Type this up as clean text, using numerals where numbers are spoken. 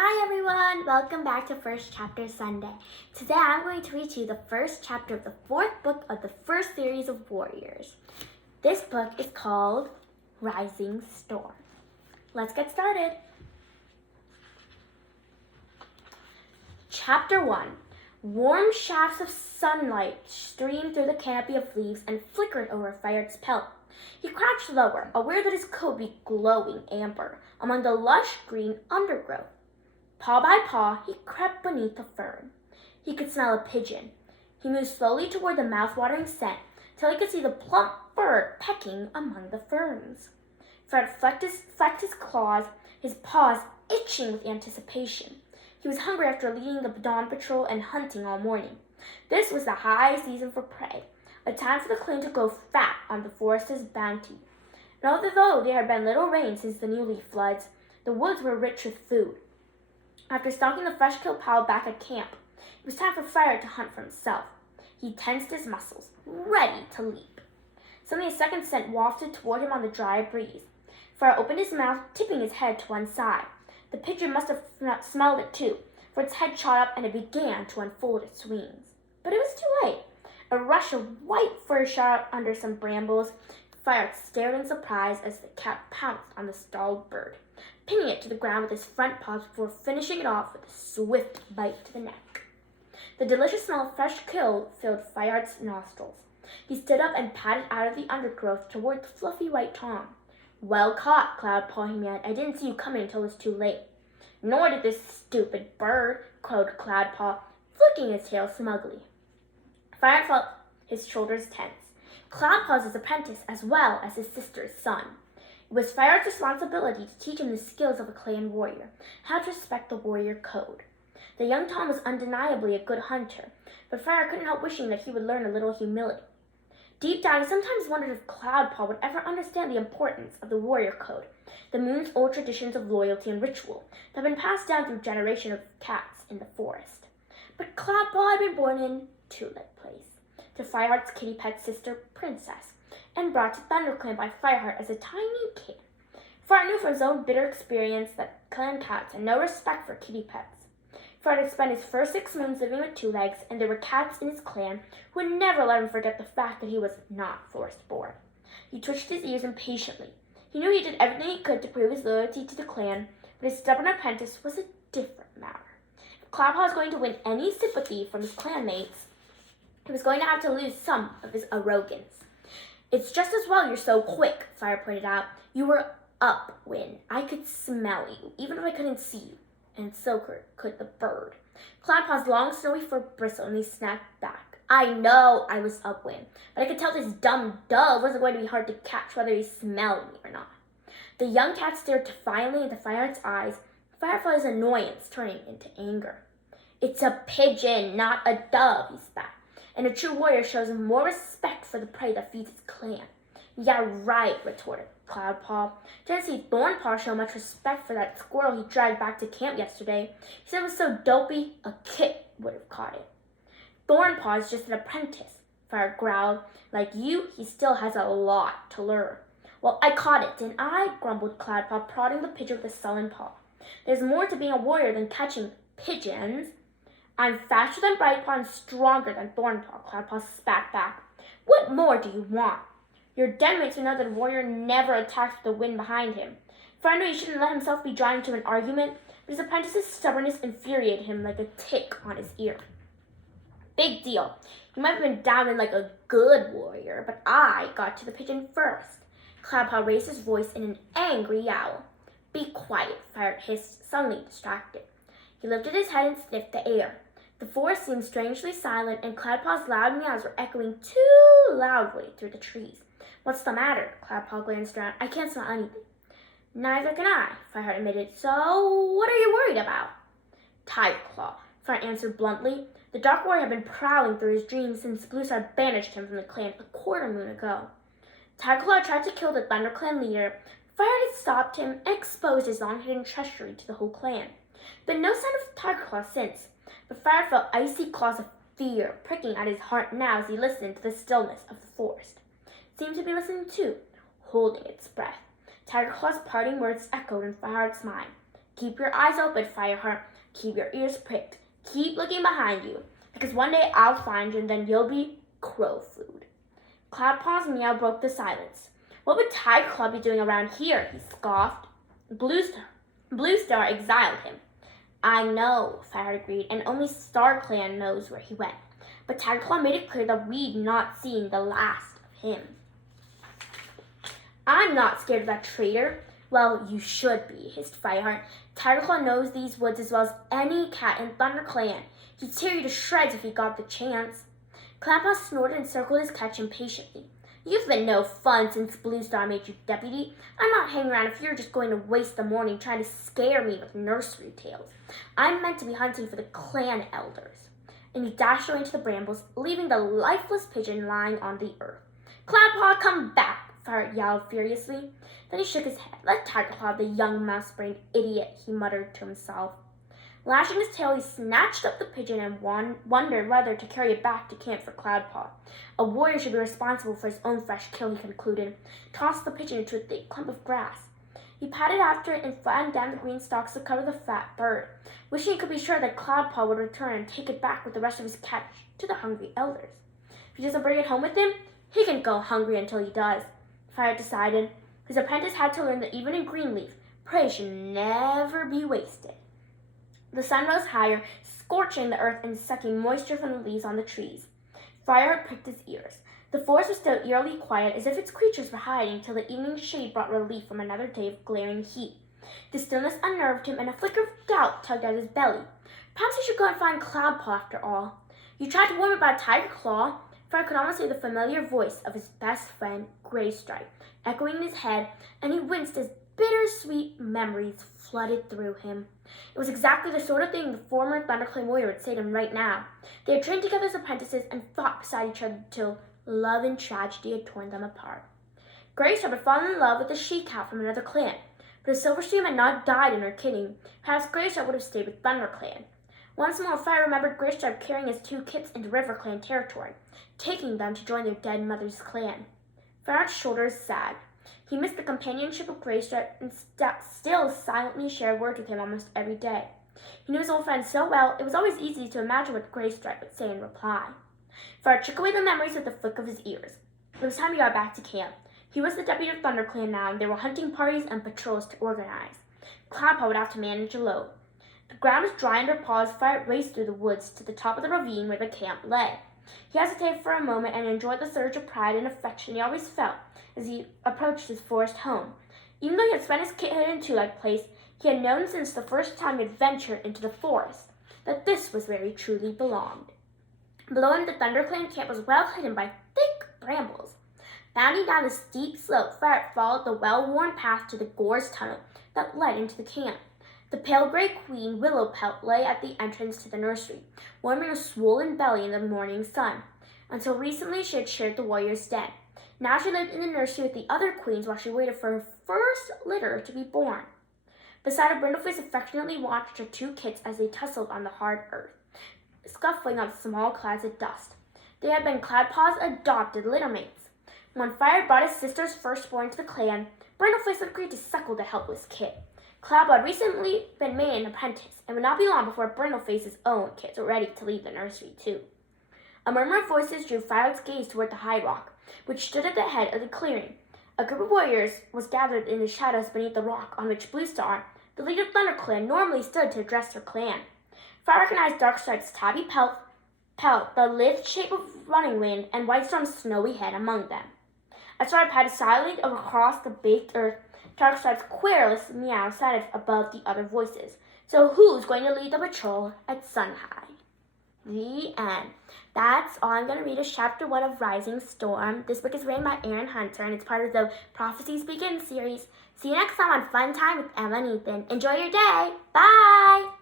Hi everyone, welcome back to First Chapter Sunday. Today I'm going to read to you the first chapter of the fourth book of the first series of Warriors. This book is called Rising Storm. Let's get started. Chapter 1. Warm shafts of sunlight streamed through the canopy of leaves and flickered over Fire's pelt. He crouched lower, aware that his coat would be glowing amber among the lush green undergrowth. Paw by paw, he crept beneath the fern. He could smell a pigeon. He moved slowly toward the mouth-watering scent till he could see the plump bird pecking among the ferns. Fred flecked his claws, his paws itching with anticipation. He was hungry after leading the dawn patrol and hunting all morning. This was the high season for prey, a time for the clan to go fat on the forest's bounty. And although there had been little rain since the new leaf floods, the woods were rich with food. After stalking the fresh-killed pile back at camp, it was time for Fire to hunt for himself. He tensed his muscles, ready to leap. Suddenly a second scent wafted toward him on the dry breeze. Fire opened his mouth, tipping his head to one side. The pigeon must have smelled it too, for its head shot up and it began to unfold its wings. But it was too late. A rush of white fur shot up under some brambles. Fire stared in surprise as the cat pounced on the stalled bird, pinning it to the ground with his front paws before finishing it off with a swift bite to the neck. The delicious smell of fresh kill filled Fireheart's nostrils. He stood up and padded out of the undergrowth toward the fluffy white tongue. "Well caught, Cloudpaw," he meowed. "I didn't see you coming until it was too late." "Nor did this stupid bird," crowed Cloudpaw, flicking his tail smugly. Fire felt his shoulders tense. Cloudpaw was his apprentice as well as his sister's son. It was Fireheart's responsibility to teach him the skills of a clan warrior, how to respect the warrior code. The young Tom was undeniably a good hunter, but Fire couldn't help wishing that he would learn a little humility. Deep down, he sometimes wondered if Cloudpaw would ever understand the importance of the warrior code, the moon's old traditions of loyalty and ritual that had been passed down through generations of cats in the forest. But Cloudpaw had been born in Tulip Place, to Fireheart's kitty pet sister, Princess, and brought to ThunderClan by Fireheart as a tiny kid. Fire knew from his own bitter experience that clan cats had no respect for kitty pets. Fire had spent his first 6 months living with Two Legs, and there were cats in his clan who would never let him forget the fact that he was not forest-born. He twitched his ears impatiently. He knew he did everything he could to prove his loyalty to the clan, but his stubborn apprentice was a different matter. If Cloudpaw was going to win any sympathy from his clanmates, he was going to have to lose some of his arrogance. "It's just as well you're so quick," Fire pointed out. "You were upwind. I could smell you, even if I couldn't see you. And so could the bird." Cloudpaw's long snowy fur bristled and he snapped back. "I know I was upwind, but I could tell this dumb dove wasn't going to be hard to catch whether he smelled me or not." The young cat stared defiantly into Fireheart's eyes, Fire felt his annoyance turning into anger. "It's a pigeon, not a dove," he spat. "And a true warrior shows more respect for the prey that feeds his clan." "Yeah, right," retorted Cloudpaw. "Didn't see Thornpaw show much respect for that squirrel he dragged back to camp yesterday. He said it was so dopey, a kit would have caught it." "Thornpaw is just an apprentice," Fire growled. "Like you, he still has a lot to learn." "Well, I caught it, didn't I?" grumbled Cloudpaw, prodding the pigeon with a sullen paw. "There's more to being a warrior than catching pigeons." "I'm faster than Brightpaw and stronger than Thornpaw," Cloudpaw spat back. "What more do you want?" "Your den mates would know that a warrior never attacks with the wind behind him." Fire knew he shouldn't let himself be drawn into an argument, but his apprentice's stubbornness infuriated him like a tick on his ear. "Big deal. You might have been down in like a good warrior, but I got to the pigeon first." Cloudpaw raised his voice in an angry yowl. "Be quiet," Fire hissed, suddenly distracted. He lifted his head and sniffed the air. The forest seemed strangely silent, and Cloudpaw's loud meows were echoing too loudly through the trees. "What's the matter?" Cloudpaw glanced around. "I can't smell anything." "Neither can I," Fireheart admitted. "So what are you worried about?" "Tigerclaw," Fire answered bluntly. The dark warrior had been prowling through his dreams since Bluestar banished him from the clan a quarter moon ago. Tigerclaw tried to kill the ThunderClan leader. Fireheart had stopped him and exposed his long-hidden treachery to the whole clan. But no sign of Tigerclaw since. But Fire felt icy claws of fear pricking at his heart now as he listened to the stillness of the forest. It seemed to be listening too, holding its breath. Tigerclaw's parting words echoed in Fireheart's mind. Keep your eyes open, Fireheart. Keep your ears pricked. Keep looking behind you, because one day I'll find you and then you'll be crow food. Cloudpaw's meow broke the silence. What would Tiger Claw be doing around here? He scoffed. Blue Star exiled him. I know, Fireheart agreed, and only Star Clan knows where he went. But Tiger Claw made it clear that we'd not seen the last of him. I'm not scared of that traitor. Well, you should be, hissed Fireheart. Tiger Claw knows these woods as well as any cat in Thunder Clan. He'd tear you to shreds if he got the chance. Cloudpaw snorted and circled his catch impatiently. You've been no fun since Blue Star made you deputy. I'm not hanging around if you're just going to waste the morning trying to scare me with nursery tales. I'm meant to be hunting for the clan elders. And he dashed away into the brambles, leaving the lifeless pigeon lying on the earth. Cloudpaw, come back! Fireheart yelled furiously. Then he shook his head. Let Tiger Claw, the young mouse-brained idiot, he muttered to himself. Lashing his tail, he snatched up the pigeon and wondered whether to carry it back to camp for Cloudpaw. A warrior should be responsible for his own fresh kill, he concluded. Tossed the pigeon into a thick clump of grass. He padded after it and flattened down the green stalks to cover the fat bird, wishing he could be sure that Cloudpaw would return and take it back with the rest of his catch to the hungry elders. If he doesn't bring it home with him, he can go hungry until he does, Fireheart decided. His apprentice had to learn that even in Greenleaf, prey should never be wasted. The sun rose higher, scorching the earth and sucking moisture from the leaves on the trees. Fireheart pricked his ears. The forest was still eerily quiet, as if its creatures were hiding till the evening shade brought relief from another day of glaring heat. The stillness unnerved him, and a flicker of doubt tugged at his belly. Perhaps he should go and find Cloudpaw after all. He tried to warn him about Tiger Claw. Fireheart could almost hear the familiar voice of his best friend, Graystripe, echoing in his head, and he winced as bittersweet memories flooded through him. It was exactly the sort of thing the former ThunderClan warrior would say to him right now. They had trained together as apprentices and fought beside each other till love and tragedy had torn them apart. Graystripe had fallen in love with a she-cat from another clan, but if Silverstream had not died in her kidney, perhaps Graystripe would have stayed with ThunderClan. Once more, Fire remembered Graystripe carrying his two kits into RiverClan territory, taking them to join their dead mother's clan. Fireheart's shoulders sagged. He missed the companionship of Graystripe and still silently shared words with him almost every day. He knew his old friend so well, it was always easy to imagine what Graystripe would say in reply. Fireheart shook away the memories with a flick of his ears. It was time he got back to camp. He was the deputy of ThunderClan now, and there were hunting parties and patrols to organize. Cloudpaw would have to manage alone. The ground was dry under paws. Fireheart raced through the woods to the top of the ravine where the camp lay. He hesitated for a moment and enjoyed the surge of pride and affection he always felt as he approached his forest home. Even though he had spent his kit hidden in Two-Leg Place, he had known since the first time he had ventured into the forest that this was where he truly belonged. Below him, the ThunderClan camp was well hidden by thick brambles. Bounding down the steep slope, Fireheart followed the well-worn path to the gorse tunnel that led into the camp. The pale gray queen, Willowpelt, lay at the entrance to the nursery, warming her swollen belly in the morning sun. Until recently, she had shared the warrior's den. Now she lived in the nursery with the other queens while she waited for her first litter to be born. Beside her, Brindleface affectionately watched her two kits as they tussled on the hard earth, scuffling up small clouds of dust. They had been Cloudpaw's adopted littermates. When Fireheart brought his sister's firstborn to the clan, Brindleface agreed to suckle the helpless kit. Cloudpaw had recently been made an apprentice, and would not be long before Brindleface's own kits were ready to leave the nursery too. A murmur of voices drew Fireheart's gaze toward the high rock, which stood at the head of the clearing. A group of warriors was gathered in the shadows beneath the rock on which Blue Star, the leader of ThunderClan, normally stood to address her clan. Fire recognized Darkstripe's tabby pelt, the lithe shape of Running Wind, and Whitestorm's snowy head among them. As Fire padded silently across the baked earth, Darkstripe's querulous meow sounded above the other voices. So who's going to lead the patrol at Sunhigh? The end. That's all I'm going to read is Chapter 1 of Rising Storm. This book is written by Erin Hunter, and it's part of the Prophecies Begin series. See you next time on Fun Time with Emma and Ethan. Enjoy your day. Bye!